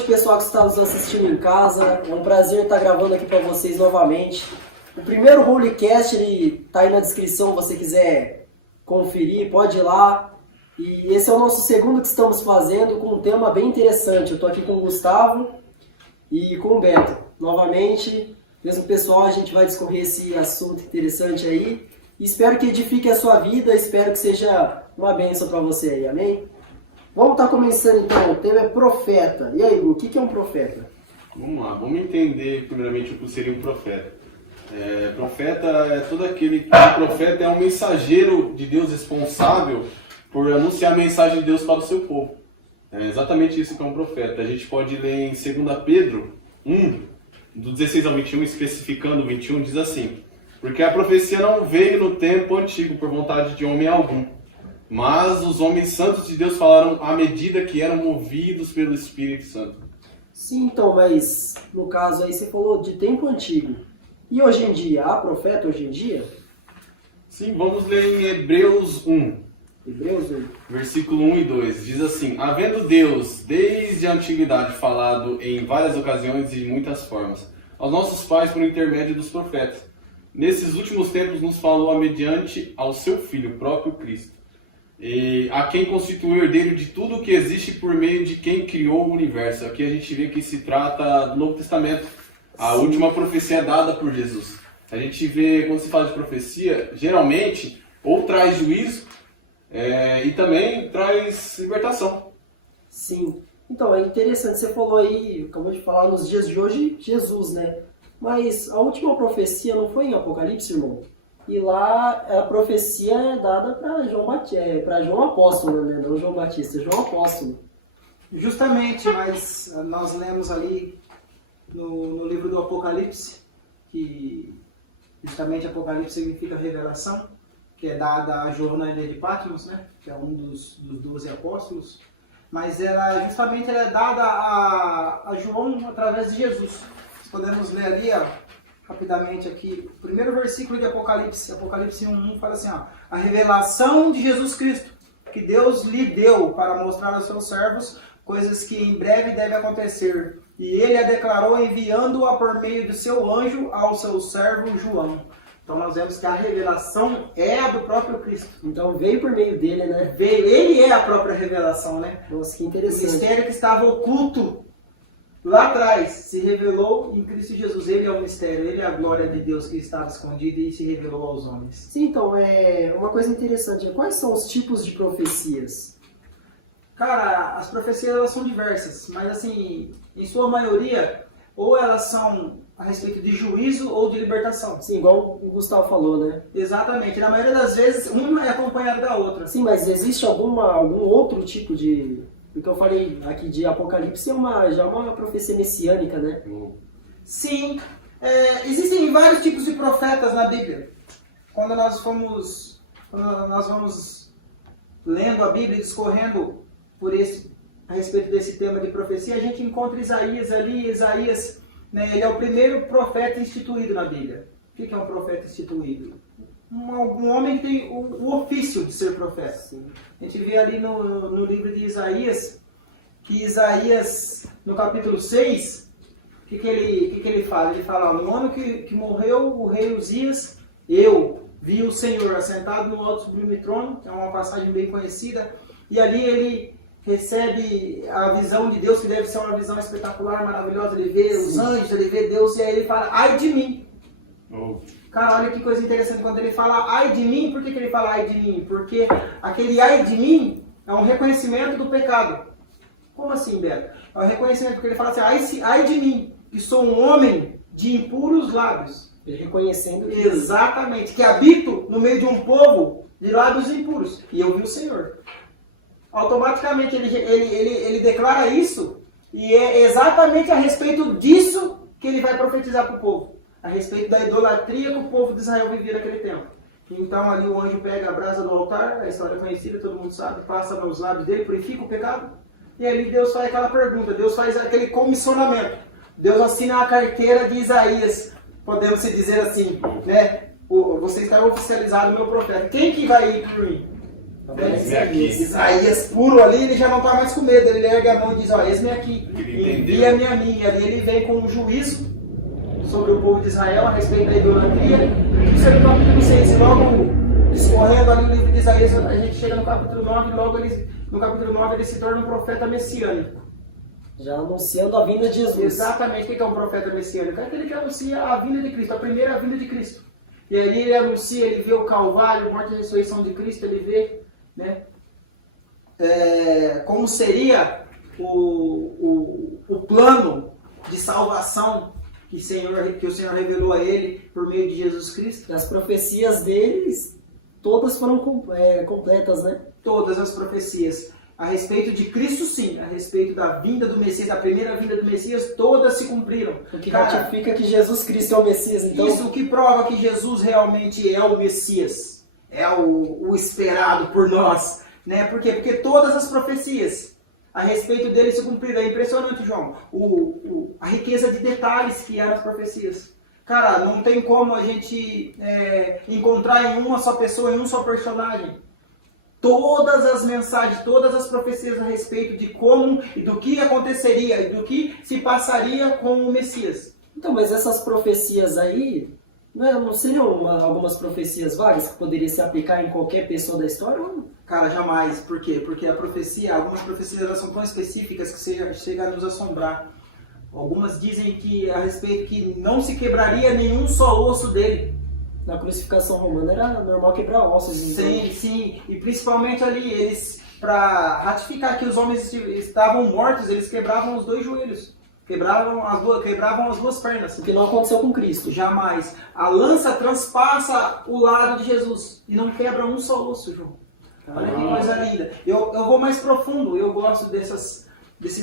noite, pessoal que está nos assistindo em casa. É um prazer estar gravando aqui para vocês novamente. O primeiro Holycast, ele tá aí na descrição, se você quiser conferir, pode ir lá. E esse é o nosso segundo que estamos fazendo com um tema bem interessante. Eu estou aqui com o Gustavo e com o Beto. Novamente, mesmo pessoal, a gente vai discorrer esse assunto interessante aí. E espero que edifique a sua vida, espero que seja uma bênção para você aí, amém? Vamos estar começando então, o tema é profeta. E aí, Gu, o que é um profeta? Vamos lá, vamos entender primeiramente o que seria um profeta. Profeta é todo aquele que... O profeta é um mensageiro de Deus responsável por anunciar a mensagem de Deus para o seu povo. É exatamente isso que é um profeta. A gente pode ler em 2 Pedro 1, do 16 ao 21, especificando o 21, diz assim: porque a profecia não veio no tempo antigo por vontade de homem algum, mas os homens santos de Deus falaram à medida que eram movidos pelo Espírito Santo. Sim, então, mas no caso aí você falou de tempo antigo. E hoje em dia, há profeta hoje em dia? Sim, vamos ler em Hebreus 1. Hebreus 1. Versículo 1 e 2, diz assim: havendo Deus, desde a antiguidade, falado em várias ocasiões e de muitas formas, aos nossos pais por intermédio dos profetas, nesses últimos tempos nos falou mediante ao seu Filho, próprio Cristo, e a quem constituiu herdeiro de tudo o que existe por meio de quem criou o universo. Aqui a gente vê que se trata do Novo Testamento, a Sim. última profecia dada por Jesus. A gente vê, quando se fala de profecia, geralmente, ou traz juízo, e também traz libertação. Sim. Então, é interessante, você falou aí, acabou de falar nos dias de hoje, Jesus, né? Mas a última profecia não foi em Apocalipse, irmão? E lá a profecia é dada para João Apóstolo, né? Não João Batista, João Apóstolo. Justamente, mas nós lemos ali no livro do Apocalipse, que justamente Apocalipse significa revelação, que é dada a João na ilha de Patmos, né? Que é um dos 12 apóstolos, mas ela é dada a João através de Jesus. Podemos ler ali, rapidamente aqui, o primeiro versículo de Apocalipse 1:1 fala assim, a revelação de Jesus Cristo, que Deus lhe deu para mostrar aos seus servos coisas que em breve devem acontecer. E ele a declarou enviando-a por meio do seu anjo ao seu servo João. Então nós vemos que a revelação é a do próprio Cristo. Então veio por meio dele, né? Ele é a própria revelação, né? Nossa, que O interessante. mistério que estava oculto lá atrás se revelou em Cristo Jesus. Ele é o mistério, ele é a glória de Deus que estava escondida e se revelou aos homens. Sim, então, uma coisa interessante. Quais são os tipos de profecias? Cara, as profecias elas são diversas, mas assim, em sua maioria, ou elas são a respeito de juízo ou de libertação. Sim, igual o Gustavo falou, né? Exatamente. Na maioria das vezes, uma é acompanhada da outra. Sim, mas existe algum outro tipo de... Porque eu falei aqui de Apocalipse, já é uma profecia messiânica, né? Sim, existem vários tipos de profetas na Bíblia. Quando nós vamos lendo a Bíblia, discorrendo a respeito desse tema de profecia, a gente encontra Isaías ali. Isaías, né, ele é o primeiro profeta instituído na Bíblia. O que é um profeta instituído? Um homem que tem o ofício de ser profeta. Sim. A gente vê ali no livro de Isaías, que Isaías, no capítulo 6, o que ele fala? Ele fala, no ano que morreu o rei Uzias, eu vi o Senhor assentado no alto sublime trono, é uma passagem bem conhecida, e ali ele recebe a visão de Deus, que deve ser uma visão espetacular, maravilhosa, ele vê os anjos, ele vê Deus, e aí ele fala, ai de mim. Cara, olha que coisa interessante, quando ele fala ai de mim, por que ele fala ai de mim? Porque aquele ai de mim é um reconhecimento do pecado. Como assim, Beto? É um reconhecimento, porque ele fala assim, ai de mim, que sou um homem de impuros lábios. Ele reconhecendo que... Exatamente, que habito no meio de um povo de lábios impuros. E eu vi o Senhor. Automaticamente ele declara isso, e é exatamente a respeito disso que ele vai profetizar para o povo. A respeito da idolatria que o povo de Israel vivia naquele tempo. Então ali o anjo pega a brasa do altar, a história é conhecida, todo mundo sabe, passa nos lábios dele, purifica o pecado, e ali Deus faz aquela pergunta, Deus faz aquele comissionamento. Deus assina a carteira de Isaías, podemos dizer assim, né? Você está oficializado, meu profeta. Quem que vai ir por mim? Eis-me aqui. Isaías puro ali, ele já não está mais com medo, ele ergue a mão e diz, ó, eis-me aqui, Ele envia-me a mim. E ali ele vem com um juízo sobre o povo de Israel a respeito da idolatria. Isso é no capítulo 6, e logo discorrendo ali o livro de Isaías, a gente chega no capítulo 9, e logo no capítulo 9 ele se torna um profeta messiânico. Já anunciando a vinda de Jesus. Exatamente, o que é um profeta messiânico? É aquele que anuncia a vinda de Cristo, a primeira vinda de Cristo. E aí ele anuncia, ele vê o Calvário, a morte e a ressurreição de Cristo, ele vê, né, como seria o plano de salvação que o Senhor revelou a ele por meio de Jesus Cristo. E as profecias deles, todas foram completas, né? Todas as profecias. A respeito de Cristo, sim. A respeito da vinda do Messias, da primeira vinda do Messias, todas se cumpriram. O que ratifica que Jesus Cristo é o Messias, então... Isso o que prova que Jesus realmente é o Messias. É o esperado por nós. Né? Por quê? Porque todas as profecias a respeito dele se cumpriram. É impressionante, João. A riqueza de detalhes que eram as profecias. Cara, não tem como a gente encontrar em uma só pessoa, em um só personagem, todas as mensagens, todas as profecias a respeito de como e do que aconteceria, e do que se passaria com o Messias. Então, mas essas profecias aí, não seriam algumas profecias vagas que poderiam se aplicar em qualquer pessoa da história? Cara, jamais. Por quê? Porque algumas profecias elas são tão específicas que chega a nos assombrar. Algumas dizem que a respeito que não se quebraria nenhum só osso dele. Na crucificação romana era normal quebrar ossos. Então. Sim. E principalmente ali, eles, para ratificar que os homens estavam mortos, eles quebravam os 2 joelhos. Quebravam as duas pernas. O que não aconteceu com Cristo. Jamais. A lança transpassa o lado de Jesus e não quebra um só osso, João. Olha que coisa linda. Eu vou mais profundo, eu gosto desses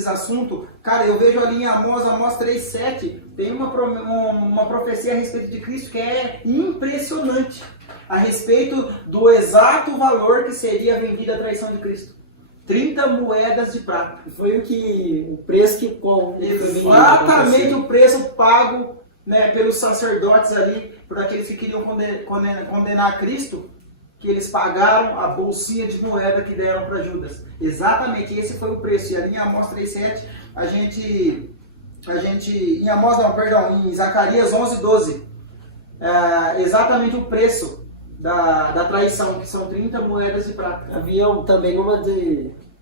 assuntos. Cara, eu vejo ali em Amós 3:7, tem uma profecia a respeito de Cristo que é impressionante. A respeito do exato valor que seria vendida a traição de Cristo. 30 moedas de prata. Foi o preço que foi vendido. Exatamente o preço pago, né, pelos sacerdotes ali, por aqueles que queriam condenar Cristo, que eles pagaram a bolsinha de moeda que deram para Judas. Exatamente, esse foi o preço. E ali em Amós 3:7, em Zacarias 11:12, exatamente o preço da traição, que são 30 moedas de prata. Havia também uma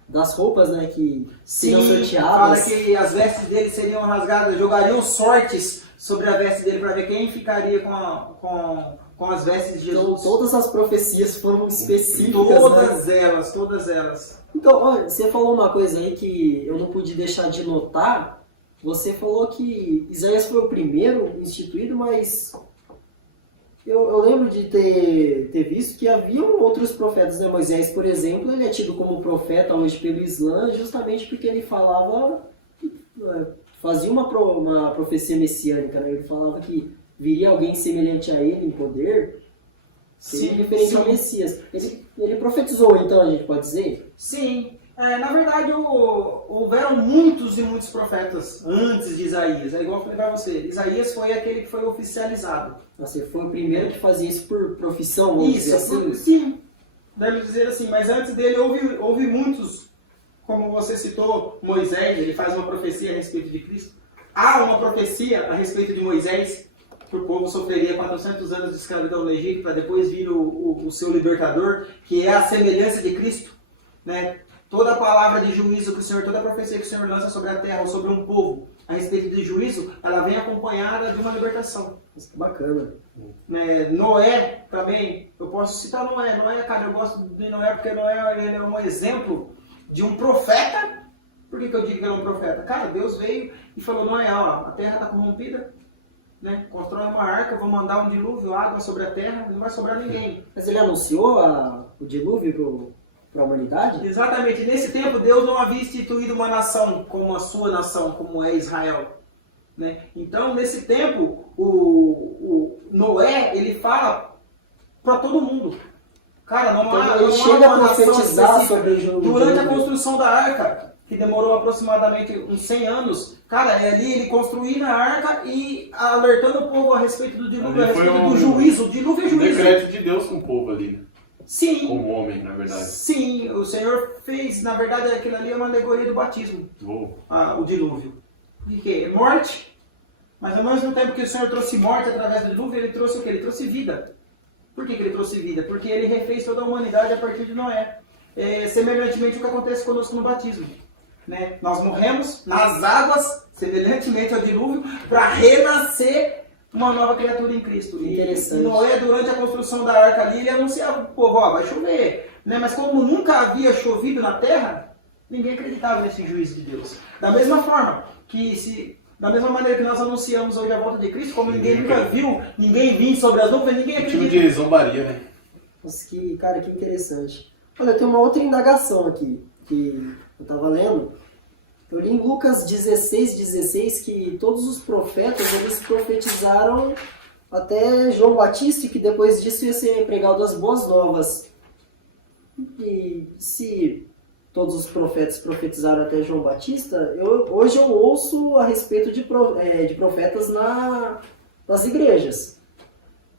das roupas, né, que seriam fala sorteadas. que as vestes dele seriam rasgadas, jogariam sortes sobre a veste dele para ver quem ficaria com as vestes de Jesus. Então, todas as profecias foram específicas. Todas elas. Então, olha, você falou uma coisa aí que eu não pude deixar de notar. Você falou que Isaías foi o primeiro instituído, mas eu lembro de ter visto que haviam outros profetas, né? Moisés, por exemplo, ele é tido como profeta hoje pelo Islã, justamente porque ele fazia uma profecia messiânica, né? Ele falava que viria alguém semelhante a ele em poder, seria referente ao Messias. Ele profetizou, então, a gente pode dizer? Sim. Na verdade, houveram muitos e muitos profetas antes de Isaías. É igual eu falei para você. Isaías foi aquele que foi oficializado. Você foi o primeiro que fazia isso por profissão? Isso, assim? sim. Deve dizer assim. Mas antes dele houve muitos, como você citou, Moisés, ele faz uma profecia a respeito de Cristo. Há uma profecia a respeito de Moisés, que o povo sofreria 400 anos de escravidão no Egito, para depois vir o seu libertador, que é a semelhança de Cristo, né? Toda a palavra de juízo que o Senhor, toda a profecia que o Senhor lança sobre a terra ou sobre um povo a respeito de juízo, ela vem acompanhada de uma libertação. Isso que bacana. Noé também, eu posso citar Noé. Noé, cara, eu gosto de Noé porque Noé ele é um exemplo de um profeta. Por que eu digo que ele é um profeta? Cara, Deus veio e falou, Noé, ó, a terra está corrompida, né? Constrói uma arca, eu vou mandar um dilúvio, água sobre a terra, não vai sobrar ninguém. Mas ele anunciou o dilúvio para a humanidade? Exatamente. Nesse tempo, Deus não havia instituído uma nação como a sua nação, como é Israel. Né? Então, nesse tempo, o Noé, ele fala para todo mundo. Cara, não há uma nação específica. Durante a construção da arca, que demorou aproximadamente uns 100 anos, cara, ali ele construindo a arca e alertando o povo a respeito do dilúvio, a respeito do juízo. O dilúvio é juízo. O decreto de Deus com o povo ali, né? Sim. Como homem, na verdade. Sim, o Senhor fez, na verdade, aquilo ali é uma alegoria do batismo, o dilúvio. De quê? Morte. Mas ao mesmo tempo que o Senhor trouxe morte através do dilúvio, ele trouxe o quê? Ele trouxe vida. Por que ele trouxe vida? Porque ele refez toda a humanidade a partir de Noé. Semelhantemente o que acontece conosco no batismo. Né? Nós morremos nas águas, semelhantemente ao dilúvio, para renascer uma nova criatura em Cristo. Interessante. E Noé, durante a construção da arca ali, ele anunciava para o povo, vai chover. Né? Mas como nunca havia chovido na terra, ninguém acreditava nesse juízo de Deus. Da mesma forma da mesma maneira que nós anunciamos hoje a volta de Cristo, como ninguém nunca viu, ninguém vir sobre as nuvens, ninguém acredita. Tipo de zombaria, né? Nossa, cara, que interessante. Olha, tem uma outra indagação aqui, que eu estava lendo. Eu li em Lucas 16 que todos os profetas, eles profetizaram até João Batista, que depois disso ia ser pregado as boas novas. E se todos os profetas profetizaram até João Batista, hoje eu ouço a respeito de profetas nas igrejas.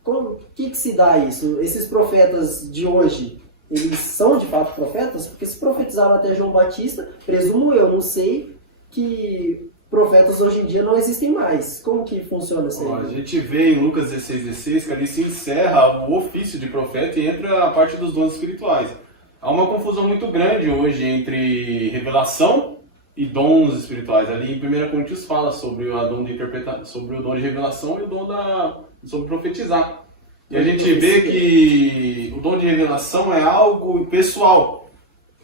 O que se dá isso? Esses profetas de hoje, eles são de fato profetas? Porque se profetizaram até João Batista, presumo eu, não sei, que profetas hoje em dia não existem mais. Como que funciona isso aí? A gente vê em Lucas 16 que ali se encerra o ofício de profeta e entra a parte dos dons espirituais. Há uma confusão muito grande hoje entre revelação e dons espirituais. Ali em 1 Coríntios fala sobre o dom de sobre o dom de revelação e o dom sobre profetizar. E a gente vê que o dom de revelação é algo pessoal.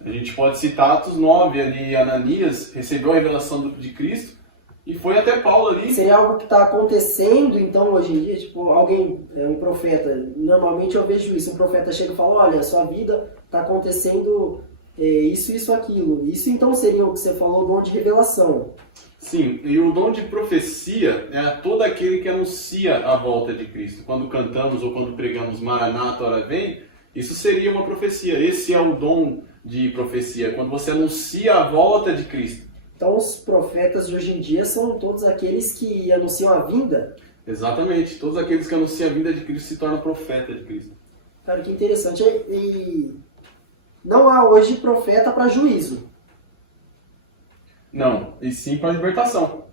A gente pode citar Atos 9, ali Ananias recebeu a revelação de Cristo e foi até Paulo ali. Seria algo que está acontecendo, então, hoje em dia, tipo, alguém, um profeta, normalmente eu vejo isso, um profeta chega e fala, olha, a sua vida está acontecendo isso, aquilo. Isso, então, seria o que você falou, o dom de revelação. Sim, e o dom de profecia é todo aquele que anuncia a volta de Cristo. Quando cantamos ou quando pregamos Maranata, ora vem, isso seria uma profecia. Esse é o dom de profecia, quando você anuncia a volta de Cristo. Então os profetas de hoje em dia são todos aqueles que anunciam a vinda? Exatamente, todos aqueles que anunciam a vinda de Cristo se tornam profeta de Cristo. Cara, que interessante. E não há hoje profeta para juízo. Não, e sim para libertação.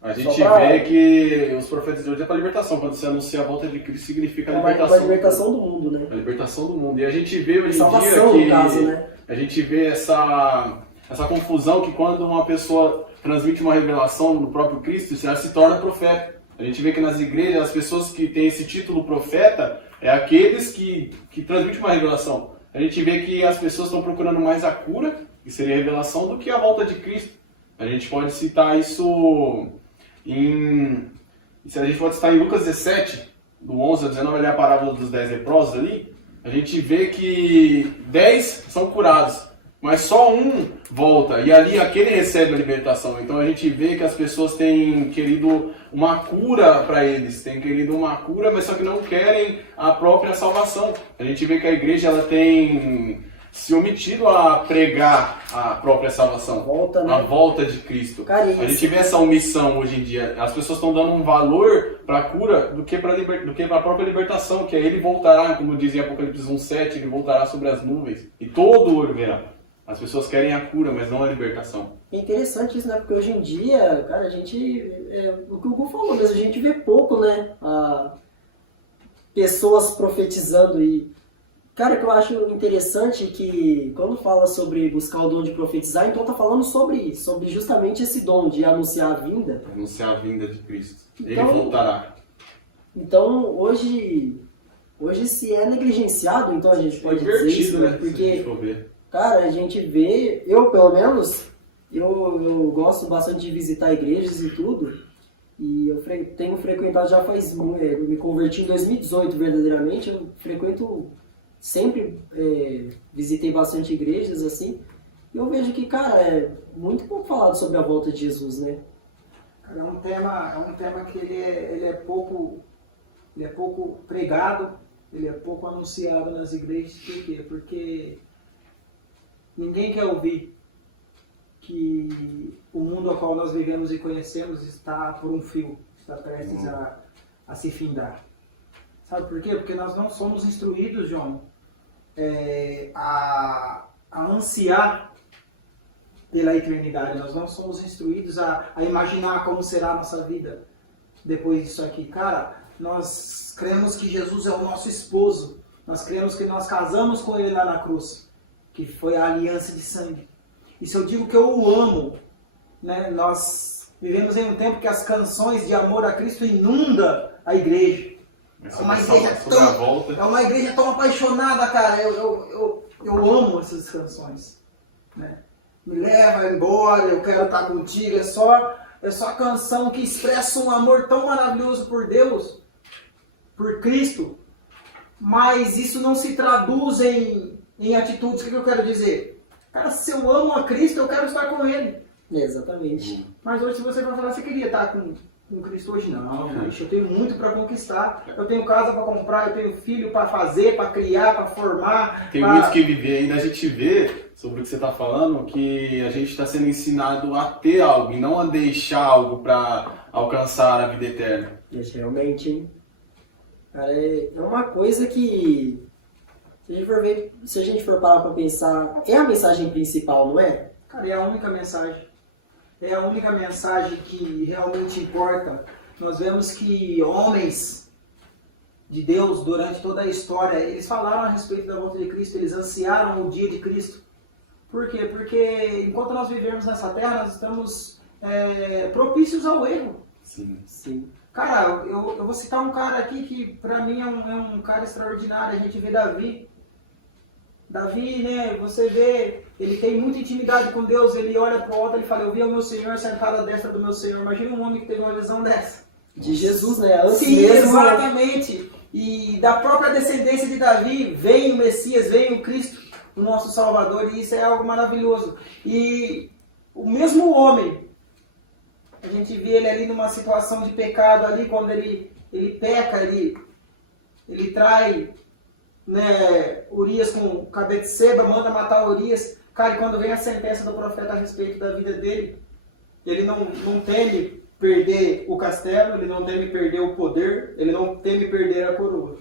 A gente vê que os profetas de hoje é para libertação. Quando você anuncia a volta de Cristo, significa a libertação. Para a libertação do mundo, né? A libertação do mundo. E a gente vê hoje em salvação, dia que no caso, né? A gente vê essa confusão que quando uma pessoa transmite uma revelação do próprio Cristo, ela se torna profeta. A gente vê que nas igrejas, as pessoas que têm esse título profeta, é aqueles que transmitem uma revelação. A gente vê que as pessoas estão procurando mais a cura, que seria a revelação, do que a volta de Cristo. A gente pode citar isso em Lucas 17, do 11 a 19, ali é a parábola dos 10 leprosos ali. A gente vê que 10 são curados, mas só um volta, e ali aquele recebe a libertação. Então a gente vê que as pessoas têm querido uma cura para eles, têm querido uma cura, mas só que não querem a própria salvação. A gente vê que a igreja ela tem se omitido a pregar a própria salvação, a volta de Cristo. A gente vê essa omissão hoje em dia. As pessoas estão dando um valor para a cura do que para a própria libertação, que é ele voltará, como dizia Apocalipse 1:7, ele voltará sobre as nuvens e todo olho verá. As pessoas querem a cura, mas não a libertação. É interessante isso, né? Porque hoje em dia, cara, a gente, o que o Hugo falou mesmo, a gente vê pouco, né? Pessoas profetizando e... Cara, o que eu acho interessante é que quando fala sobre buscar o dom de profetizar, então tá falando sobre isso, sobre justamente esse dom de anunciar a vinda. Anunciar a vinda de Cristo. Ele Então, voltará. Então, hoje se é negligenciado, então a gente pode dizer isso, né? Porque, cara, a gente vê, eu pelo menos, eu gosto bastante de visitar igrejas e tudo, e eu tenho frequentado já faz, eu me converti em 2018 verdadeiramente, eu frequento... Sempre visitei bastante igrejas, assim, e eu vejo que, cara, é muito pouco falado sobre a volta de Jesus, né? Cara, é um tema que ele é pouco pregado, ele é pouco anunciado nas igrejas. Por quê? Porque ninguém quer ouvir que o mundo ao qual nós vivemos e conhecemos está por um fio, está prestes a se findar. Sabe por quê? Porque nós não somos instruídos, João, a ansiar pela eternidade. Nós não somos instruídos a imaginar como será a nossa vida depois disso aqui. Cara, nós cremos que Jesus é o nosso esposo. Nós cremos que nós casamos com Ele lá na cruz, que foi a aliança de sangue. E se eu digo que eu o amo, né, nós vivemos em um tempo que as canções de amor a Cristo inundam a igreja. É uma igreja tão apaixonada, cara. Eu amo essas canções, né? Me leva embora, eu quero estar contigo. É só canção que expressa um amor tão maravilhoso por Deus, por Cristo. Mas isso não se traduz em atitudes. O que eu quero dizer? Cara, se eu amo a Cristo, eu quero estar com Ele. Exatamente. Mas hoje, se você vai falar, você queria estar com Cristo hoje? Não, eu tenho muito para conquistar. Eu tenho casa para comprar, eu tenho filho para fazer, para criar, para formar. Tem muito que viver ainda. A gente vê, sobre o que você está falando, que a gente está sendo ensinado a ter algo e não a deixar algo para alcançar a vida eterna. Gente, realmente, hein? Cara, é uma coisa que, se a gente for parar para pensar, é a mensagem principal, não é? Cara, é a única mensagem. É a única mensagem que realmente importa. Nós vemos que homens de Deus, durante toda a história, eles falaram a respeito da volta de Cristo, eles ansiaram o dia de Cristo. Por quê? Porque enquanto nós vivemos nessa terra, nós estamos propícios ao erro. Sim. Cara, eu vou citar um cara aqui que pra mim é um cara extraordinário. A gente vê Davi. Davi, né, você vê, ele tem muita intimidade com Deus, ele olha para o alto e fala, eu vi o meu Senhor sentado à destra do meu Senhor. Imagina um homem que teve uma visão dessa. De Jesus, né? Antes Sim, mesmo, exatamente. E da própria descendência de Davi vem o Messias, vem o Cristo, o nosso Salvador, e isso é algo maravilhoso. E o mesmo homem, a gente vê ele ali numa situação de pecado ali, quando ele peca, ele trai, né, Urias com Betseba, manda matar Urias. Cara, e quando vem a sentença do profeta a respeito da vida dele, ele não teme perder o castelo, ele não teme perder o poder, ele não teme perder a coroa.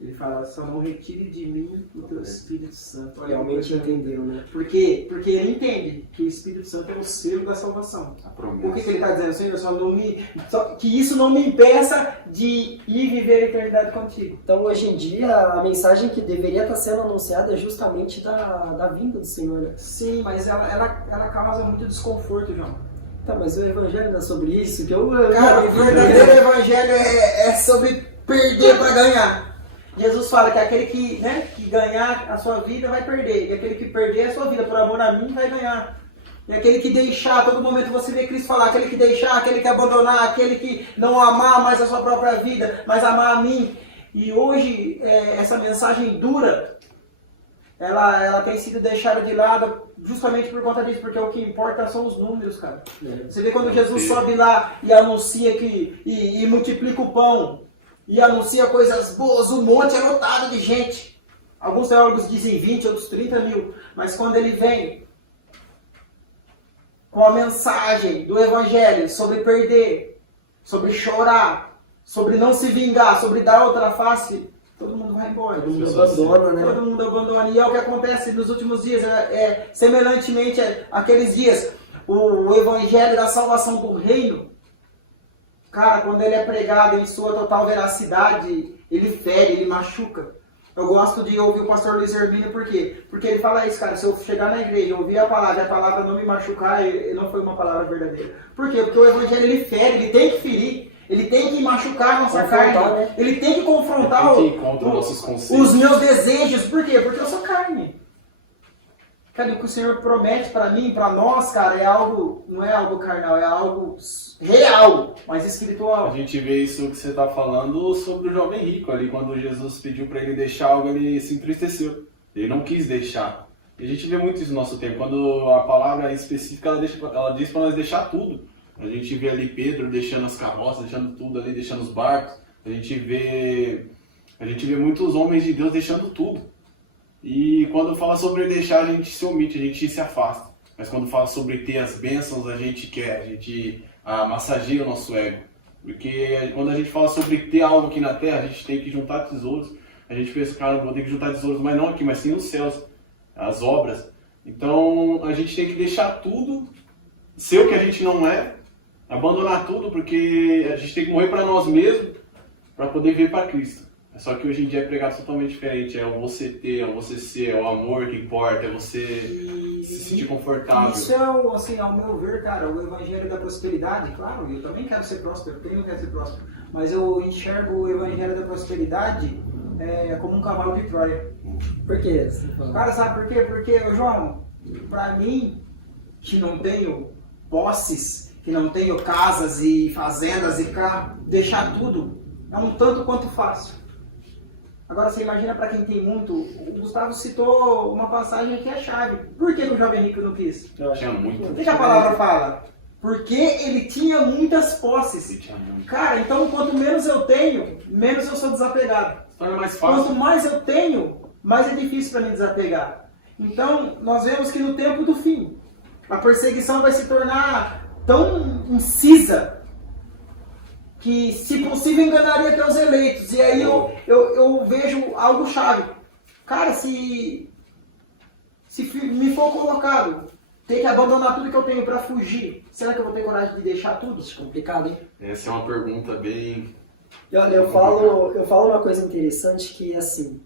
Ele fala, só não retire de mim o teu Espírito Santo. Olha, realmente entendeu, né? Por quê? Porque ele entende que o Espírito Santo é o selo da salvação. O que ele está dizendo? Senhor, que isso não me impeça de ir viver a eternidade contigo. Então, hoje em dia, a mensagem que deveria estar sendo anunciada é justamente da vinda do Senhor, né? Sim, mas ela causa muito desconforto, João. Tá, mas o Evangelho não é sobre isso? Cara, o verdadeiro Evangelho é sobre perder para ganhar. Jesus fala que aquele que ganhar a sua vida vai perder. E aquele que perder a sua vida por amor a mim vai ganhar. E aquele que deixar, a todo momento você vê Cristo falar, aquele que deixar, aquele que abandonar, aquele que não amar mais a sua própria vida, mas amar a mim. E hoje, essa mensagem dura, ela tem sido deixada de lado justamente por conta disso, porque o que importa são os números, cara. Você vê quando Jesus sobe lá e anuncia e multiplica o pão, e anuncia coisas boas, o monte é lotado de gente. Alguns teólogos dizem 20, outros 30 mil. Mas quando ele vem com a mensagem do Evangelho sobre perder, sobre chorar, sobre não se vingar, sobre dar outra face, todo mundo vai embora. Todo mundo abandona, né? Todo mundo abandona. E é o que acontece nos últimos dias. Semelhantemente àqueles dias. O Evangelho da salvação do reino, cara, quando ele é pregado em sua total veracidade, ele fere, ele machuca. Eu gosto de ouvir o pastor Luiz Hermínio, por quê? Porque ele fala isso, cara, se eu chegar na igreja, ouvir a palavra não me machucar, não foi uma palavra verdadeira. Por quê? Porque o Evangelho, ele fere, ele tem que ferir, ele tem que machucar a nossa carne, né? ele tem que confrontar os meus desejos. Por quê? Porque eu sou carne. Cara, o que o Senhor promete para mim, para nós, cara, não é algo carnal, é algo real, mas espiritual. A gente vê isso que você está falando sobre o jovem rico ali, quando Jesus pediu para ele deixar algo, ele se entristeceu. Ele não quis deixar. E a gente vê muito isso no nosso tempo, quando a palavra específica, ela diz para nós deixar tudo. A gente vê ali Pedro deixando as carroças, deixando tudo ali, deixando os barcos. A gente vê muitos homens de Deus deixando tudo. E quando fala sobre deixar, a gente se omite, a gente se afasta. Mas quando fala sobre ter as bênçãos, a gente massageia o nosso ego. Porque quando a gente fala sobre ter algo aqui na terra, a gente tem que juntar tesouros, a gente pensa, cara, vou ter que juntar tesouros, mas não aqui, mas sim nos céus, as obras. Então a gente tem que deixar tudo, ser o que a gente não é, abandonar tudo, porque a gente tem que morrer para nós mesmos, para poder vir para Cristo. Só que hoje em dia é pregado totalmente diferente, é o você ter, é o você ser, é o amor que importa, é você se sentir confortável. Isso é, assim, ao meu ver, cara, o evangelho da prosperidade, claro, eu também quero ser próspero, eu quero ser próspero, mas eu enxergo o evangelho da prosperidade como um cavalo de Troia. Por quê? Cara, sabe por quê? Porque, João, pra mim, que não tenho posses, que não tenho casas e fazendas e carro, deixar tudo é um tanto quanto fácil. Agora você imagina para quem tem muito, o Gustavo citou uma passagem que é a chave. Por que o jovem rico não quis? Tinha muito. O que a palavra fala? Porque ele tinha muitas posses. Ele tinha muito. Cara, então quanto menos eu tenho, menos eu sou desapegado. Se torna mais fácil. Quanto mais eu tenho, mais é difícil para me desapegar. Então, nós vemos que no tempo do fim, a perseguição vai se tornar tão incisa que, se possível, enganaria até os eleitos. E aí eu vejo algo chave. Cara, se me for colocado ter que abandonar tudo que eu tenho para fugir, será que eu vou ter coragem de deixar tudo? Isso é complicado, hein? Essa é uma pergunta bem... E olha, eu falo uma coisa interessante que, assim,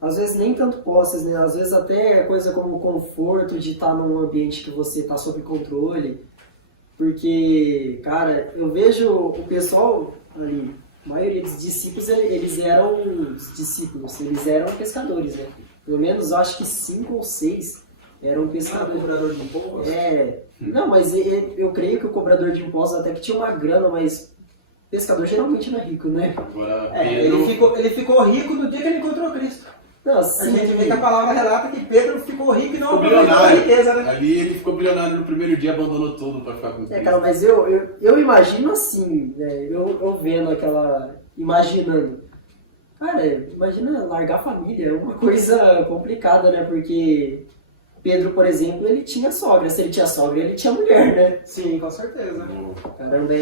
às vezes nem tanto posses, né? Às vezes até coisa como o conforto de estar num ambiente que você está sob controle. Porque, cara, eu vejo o pessoal ali, a maioria dos discípulos, eles eram discípulos, eles eram pescadores, né? Pelo menos eu acho que 5 ou 6 eram pescadores. Cobrador de impostos? Não, mas eu creio que o cobrador de impostos até que tinha uma grana, mas pescador geralmente não é rico, né? Agora, Pedro... ele ficou rico no dia que ele encontrou Cristo. Não, A sim, gente vê que a palavra relata que Pedro ficou rico e não ficou aproveitou a bilionário. riqueza, né? Ali ele ficou bilionário no primeiro dia, abandonou tudo para ficar com Cristo. cara, mas eu imagino assim, né? Eu vendo aquela... Imaginando. Cara, imagina largar a família, é uma coisa complicada, né? Porque Pedro, por exemplo, ele tinha sogra. Se ele tinha sogra, ele tinha mulher, né? Sim, com certeza. Caramba,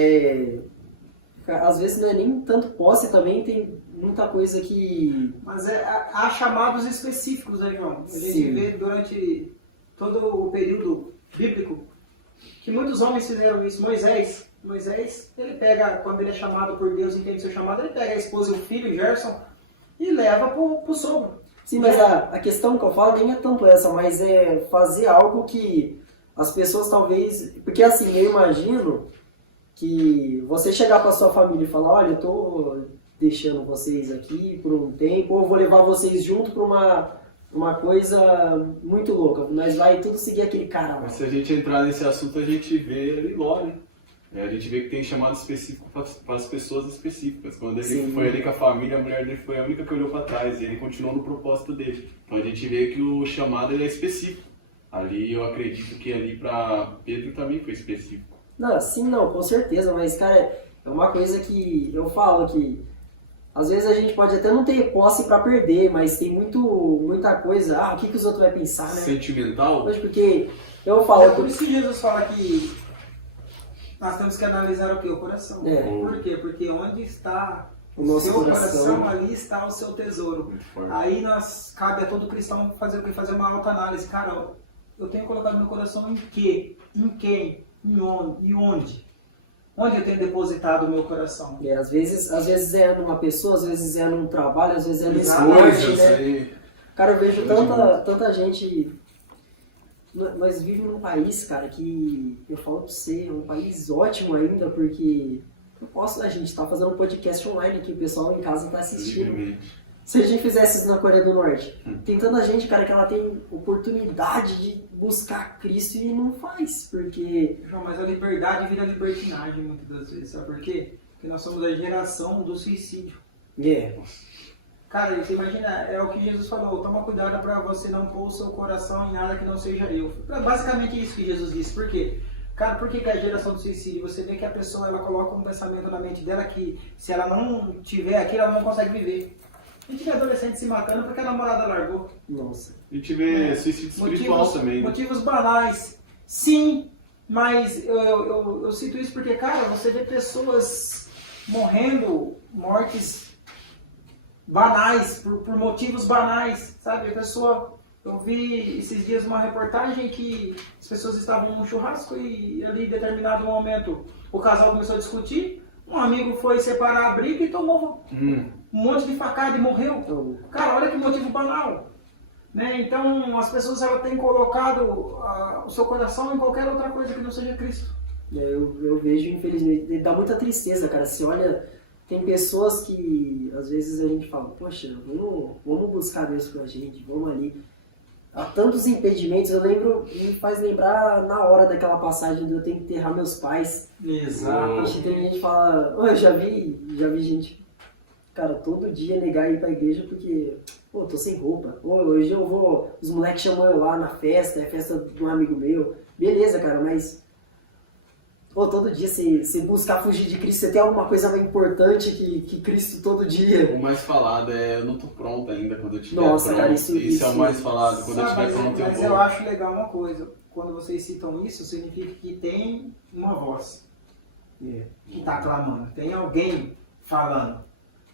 às vezes não é nem tanto posse, também tem muita coisa que... Mas há chamados específicos, né, João? A gente Sim. vê durante todo o período bíblico que muitos homens fizeram isso. Moisés, ele pega, quando ele é chamado por Deus, entende seu chamado, ele pega a esposa e o filho, Gerson, e leva pro sogro. Sim, mas a questão que eu falo nem é tanto essa, mas é fazer algo que as pessoas talvez... Porque assim, eu imagino que você chegar para sua família e falar, olha, eu tô deixando vocês aqui por um tempo, ou eu vou levar vocês junto para uma coisa muito louca. Nós vai tudo seguir aquele cara lá. Mas se a gente entrar nesse assunto, a gente vê ele lá, né? A gente vê que tem chamado específico para as pessoas específicas. Quando ele Sim. foi ali com a família, a mulher dele foi a única que olhou para trás. E ele continuou no propósito dele. Então a gente vê que o chamado ele é específico. Ali eu acredito que ali para Pedro também foi específico. Não, sim, não, com certeza, mas, cara, é uma coisa que eu falo que às vezes a gente pode até não ter posse para perder, mas tem muita coisa, o que os outros vão pensar, né? Sentimental? Mas porque eu falo... É por isso que Jesus fala que nós temos que analisar o quê? O coração. É. Por quê? Porque onde está O nosso seu coração, ali está o seu tesouro. Muito forte. Aí cabe a todo cristão fazer o quê? Fazer uma autoanálise. Cara, eu tenho colocado meu coração em quê? Em quem? Em onde? E onde? Onde eu tenho depositado o meu coração? às vezes é numa pessoa, às vezes é num trabalho, às vezes é no Exatamente, esporte, Coisas né? aí. Cara, eu vejo tanta gente... Nós vivemos num país, cara, que eu falo pra você, é um país ótimo ainda, porque a gente tá fazendo um podcast online que o pessoal em casa tá assistindo. Livremente. Se a gente fizesse isso na Coreia do Norte, tem tanta gente, cara, que ela tem oportunidade de buscar Cristo e não faz, porque... João, mas a liberdade vira libertinagem muitas das vezes, sabe por quê? Porque nós somos a geração do suicídio. Cara, você imagina, é o que Jesus falou, toma cuidado para você não pôr o seu coração em nada que não seja eu. Basicamente é isso que Jesus disse, por quê? Cara, por que a geração do suicídio? Você vê que a pessoa, ela coloca um pensamento na mente dela que se ela não tiver aquilo, ela não consegue viver. A gente vê adolescente se matando porque a namorada largou. Nossa. A gente vê suicídio espiritual também. Né? Motivos banais. Sim, mas eu cito isso porque, cara, você vê pessoas morrendo, mortes banais, por motivos banais, sabe? A pessoa, eu vi esses dias uma reportagem que as pessoas estavam num churrasco e ali em determinado momento o casal começou a discutir, um amigo foi separar a briga e tomou um monte de facada e morreu. Cara, olha que motivo banal. Né? Então as pessoas elas têm colocado o seu coração em qualquer outra coisa que não seja Cristo. Eu vejo, infelizmente, dá muita tristeza, cara. Se olha, tem pessoas que às vezes a gente fala, poxa, vamos buscar Deus com a gente, vamos ali. Há tantos impedimentos, eu lembro, me faz lembrar na hora daquela passagem de eu ter que enterrar meus pais. Exato. A gente tem gente que fala, eu já vi gente, cara, todo dia negar ir pra igreja porque, pô, tô sem roupa. Pô, hoje eu vou, os moleques chamam eu lá na festa, é festa de um amigo meu. Beleza, cara, mas pô, todo dia você buscar fugir de Cristo, você tem alguma coisa mais importante que Cristo todo dia. O mais falado é eu não tô pronto ainda quando eu tiver Nossa, pronto. cara, isso é o mais falado, quando eu Sabe, tiver pronto eu mas vou. eu acho legal uma coisa, quando vocês citam isso, significa que tem uma voz que está clamando, tem alguém falando,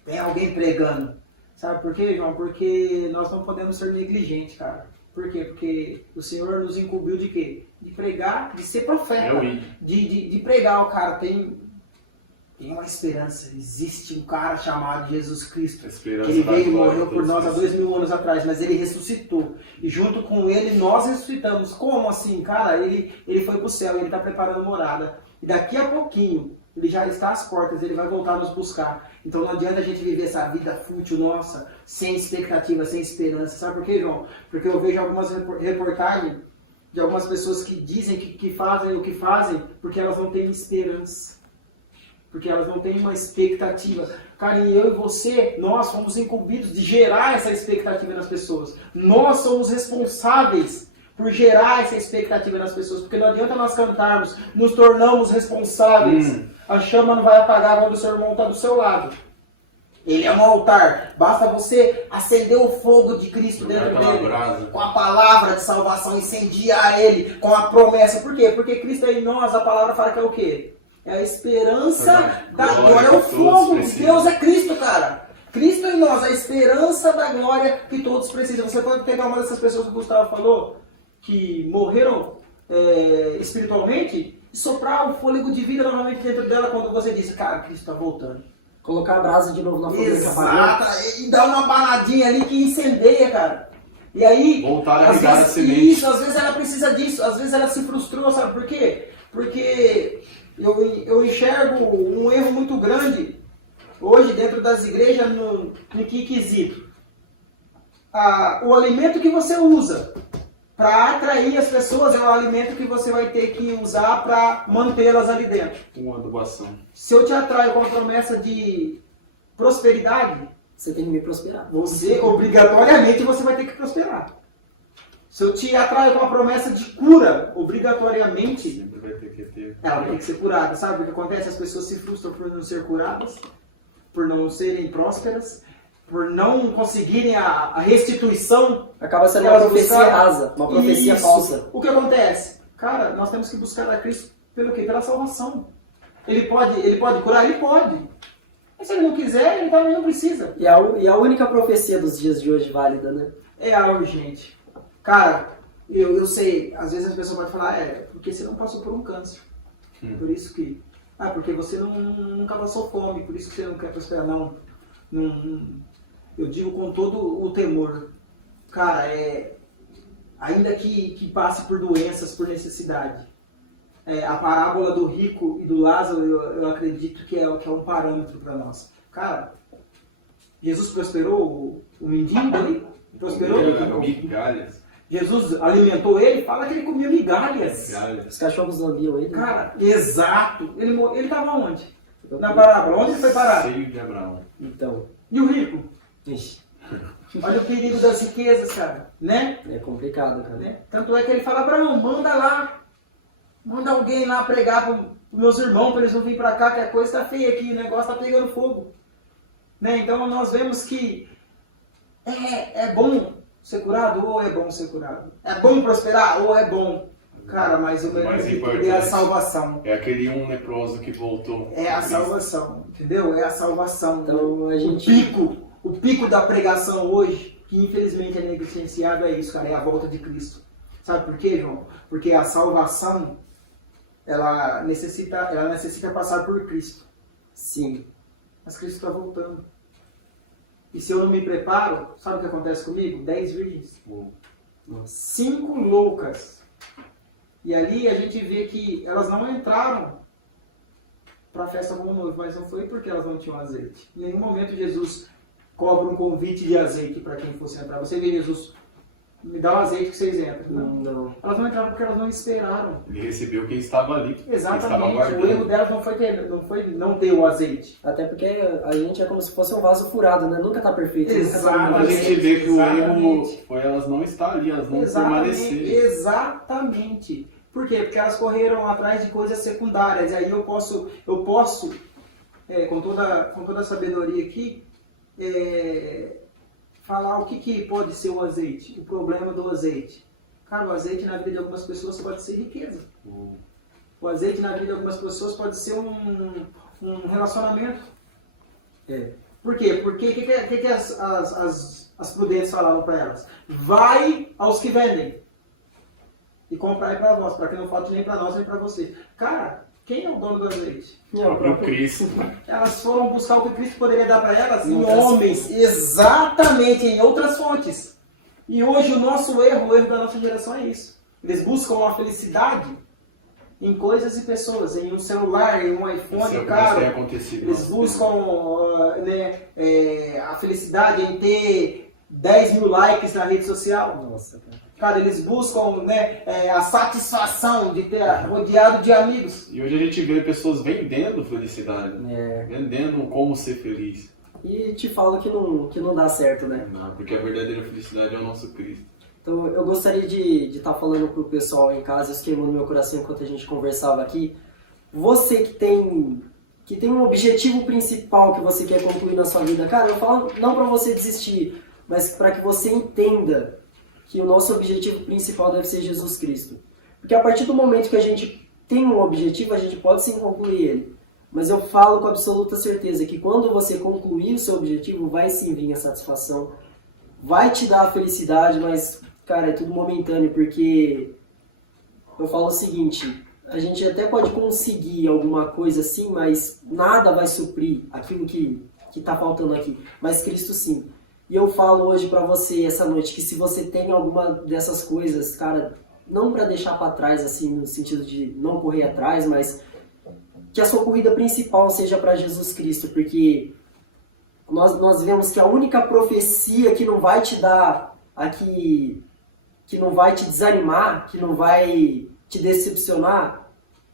tem alguém pregando. Sabe por quê, João? Porque nós não podemos ser negligentes, cara. Por quê? Porque o Senhor nos incumbiu de quê? De pregar, de ser profeta. De pregar, o cara tem uma esperança. Existe um cara chamado Jesus Cristo. Que ele veio e morreu por nós há 2000 anos atrás, mas ele ressuscitou. E junto com ele nós ressuscitamos. Como assim? Cara, ele foi para o céu, ele está preparando morada. E daqui a pouquinho, ele já está às portas, ele vai voltar a nos buscar. Então não adianta a gente viver essa vida fútil nossa, sem expectativa, sem esperança. Sabe por quê, João? Porque eu vejo algumas reportagens de algumas pessoas que dizem que fazem o que fazem porque elas não têm esperança. Porque elas não têm uma expectativa. Cara, e eu e você, nós fomos incumbidos de gerar essa expectativa nas pessoas. Nós somos responsáveis por gerar essa expectativa nas pessoas. Porque não adianta nós cantarmos, nos tornamos responsáveis. A chama não vai apagar quando o seu irmão está do seu lado. Ele é um altar. Basta você acender o fogo de Cristo dentro dele. Com a palavra de salvação, incendiar ele com a promessa. Por quê? Porque Cristo é em nós, a palavra fala que é o quê? É a esperança da glória. É o fogo de Deus, é Cristo, cara. Cristo em nós, a esperança da glória que todos precisam. Você pode pegar uma dessas pessoas que o Gustavo falou, que morreram espiritualmente, e soprar o fôlego de vida novamente dentro dela quando você diz, cara, Cristo está voltando. Colocar a brasa de novo na fogueira. Exato, e dar uma banadinha ali que incendeia, cara. E aí, voltar a ligar a semente. Isso, às vezes ela precisa disso, às vezes ela se frustrou, sabe por quê? Porque eu enxergo um erro muito grande hoje dentro das igrejas em que quesito? O alimento que você usa para atrair as pessoas é o alimento que você vai ter que usar para mantê-las ali dentro. Uma adubação. Se eu te atraio com a promessa de prosperidade, você tem que me prosperar. Você, obrigatoriamente, você vai ter que prosperar. Se eu te atraio com a promessa de cura, obrigatoriamente, sempre vai ter que ter. ela vai ter que ser curada. Sabe o que acontece? As pessoas se frustram por não ser curadas, por não serem prósperas, por não conseguirem a restituição. Acaba sendo uma profecia rasa, uma profecia falsa. O que acontece? Cara, nós temos que buscar a Cristo pelo quê? Pela salvação. Ele pode curar? Ele pode. Mas se ele não quiser, ele também não precisa. E a única profecia dos dias de hoje válida, né? É a urgente. Cara, eu sei, às vezes as pessoas podem falar, porque você não passou por um câncer. Por isso que... porque você nunca passou fome, por isso que você não quer prosperar. Não. Eu digo com todo o temor. Cara, ainda que passe por doenças, por necessidade. A parábola do rico e do Lázaro, eu acredito que é um parâmetro para nós. Cara, Jesus prosperou o mendigo ali? Prosperou? Migalhas. Jesus alimentou ele? Fala que ele comia migalhas. Os cachorros lambiam ele. Cara, exato. Ele estava onde? Na parábola. Onde ele foi parar? Seio de Abraão. Então. E o rico? Ixi. Olha o perigo das riquezas, cara. Né? É complicado, cara. Né? Tanto é que ele fala, Abraão, manda lá. Manda alguém lá pregar para os meus irmãos, para eles não virem para cá, que a coisa está feia aqui, o negócio está pegando fogo. Né? Então nós vemos que é bom ser curado ou é bom ser curado? É bom prosperar ou é bom? Cara, mas o mais importante é a salvação. É aquele leproso que voltou. É a salvação, entendeu? É a salvação. Então a gente... o pico da pregação hoje, que infelizmente é negligenciado, é isso, cara, é a volta de Cristo. Sabe por quê, João? Porque a salvação, ela necessita passar por Cristo. Sim. Mas Cristo está voltando. E se eu não me preparo, sabe o que acontece comigo? 10 virgens. 5 loucas. E ali a gente vê que elas não entraram para a festa como noivo, mas não foi porque elas não tinham azeite. Em nenhum momento Jesus cobra um convite de azeite para quem fosse entrar. Você vê Jesus, me dá o azeite que vocês entram. Não. Elas não entraram porque elas não esperaram. Ele recebeu quem estava ali. Exatamente. Quem estava aguardando. O erro delas não foi não ter o azeite. Até porque a gente é como se fosse um vaso furado, né? Nunca tá perfeito. A gente vê que o erro foi elas não estar ali, elas não permanecerem. Exatamente. Por quê? Porque elas correram atrás de coisas secundárias. E aí eu posso com toda a sabedoria aqui, falar o que pode ser o azeite. O problema do azeite. Cara, o azeite na vida de algumas pessoas pode ser riqueza. O azeite na vida de algumas pessoas pode ser um relacionamento. Por quê? Porque o que as prudentes falavam para elas? Vai aos que vendem e comprai para vós, para que não falte nem para nós nem para você. Cara, quem é o dono do azeite? O próprio Cristo. Elas foram buscar o que Cristo poderia dar para elas em homens, exatamente, em outras fontes. E hoje o erro da nossa geração é isso. Eles buscam a felicidade em coisas e pessoas, em um celular, em um iPhone caro. Eles buscam a felicidade em ter 10 mil likes na rede social. Nossa, cara. Cara, eles buscam a satisfação de ter rodeado de amigos. E hoje a gente vê pessoas vendendo felicidade, vendendo como ser feliz. E te falo que não dá certo, né? Não, porque a verdadeira felicidade é o nosso Cristo. Então eu gostaria de estar falando pro pessoal em casa, isso queimou no meu coração enquanto a gente conversava aqui. Você que tem um objetivo principal que você quer concluir na sua vida, cara, eu falo não para você desistir, mas para que você entenda que o nosso objetivo principal deve ser Jesus Cristo. Porque a partir do momento que a gente tem um objetivo, a gente pode sim concluir ele. Mas eu falo com absoluta certeza que quando você concluir o seu objetivo, vai sim vir a satisfação, vai te dar a felicidade, mas, cara, é tudo momentâneo, porque eu falo o seguinte, a gente até pode conseguir alguma coisa assim, mas nada vai suprir aquilo que está faltando aqui, mas Cristo sim. E eu falo hoje pra você, essa noite, que se você tem alguma dessas coisas, cara, não pra deixar pra trás, assim, no sentido de não correr atrás, mas que a sua corrida principal seja pra Jesus Cristo, porque nós vemos que a única profecia que não vai te dar aqui, que não vai te desanimar, que não vai te decepcionar,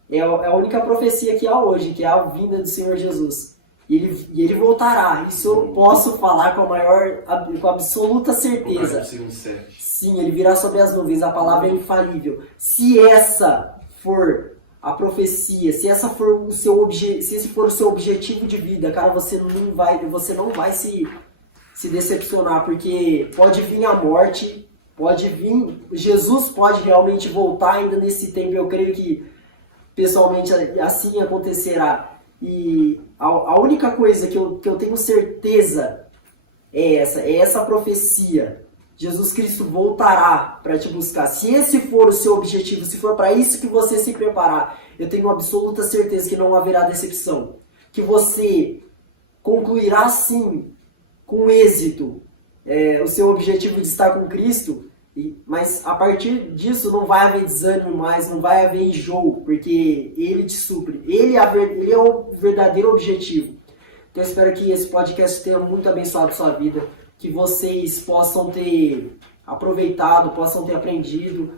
é a única profecia que há hoje, que é a vinda do Senhor Jesus. E ele voltará. Isso eu posso falar com absoluta certeza. Sim, ele virá sobre as nuvens. A palavra é infalível. Se essa for a profecia, se esse for o seu objetivo de vida, cara, você não vai se decepcionar, porque pode vir a morte, pode vir, Jesus pode realmente voltar ainda nesse tempo. Eu creio que pessoalmente assim acontecerá. E a única coisa que eu tenho certeza é essa profecia. Jesus Cristo voltará para te buscar. Se esse for o seu objetivo, se for para isso que você se preparar, eu tenho absoluta certeza que não haverá decepção. Que você concluirá sim, com êxito, o seu objetivo de estar com Cristo. Mas a partir disso não vai haver desânimo mais, não vai haver enjoo, porque Ele te supre. Ele é o verdadeiro objetivo. Então eu espero que esse podcast tenha muito abençoado a sua vida, que vocês possam ter aproveitado, possam ter aprendido.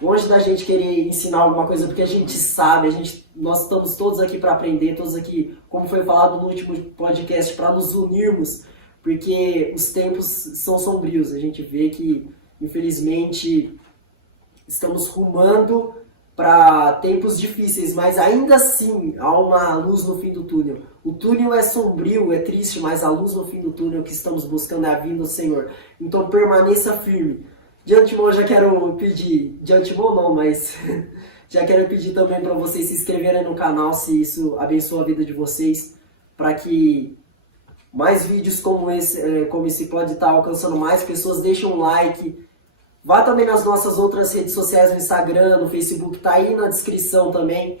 Longe da gente querer ensinar alguma coisa, porque a gente sabe, nós estamos todos aqui para aprender, todos aqui, como foi falado no último podcast, para nos unirmos, porque os tempos são sombrios. A gente vê que infelizmente, estamos rumando para tempos difíceis, mas ainda assim há uma luz no fim do túnel. O túnel é sombrio, é triste, mas a luz no fim do túnel que estamos buscando é a vinda do Senhor. Então permaneça firme. De antemão já quero pedir, de antemão não, mas já quero pedir também para vocês se inscreverem no canal, se isso abençoa a vida de vocês, para que mais vídeos como esse pode estar alcançando mais pessoas. Deixa um like. Vá também nas nossas outras redes sociais, no Instagram, no Facebook, tá aí na descrição também.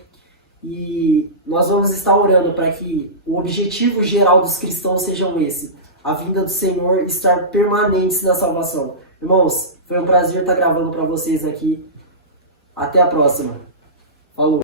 E nós vamos estar orando para que o objetivo geral dos cristãos sejam esse: a vinda do Senhor, estar permanentes na salvação. Irmãos, foi um prazer estar gravando para vocês aqui. Até a próxima. Falou!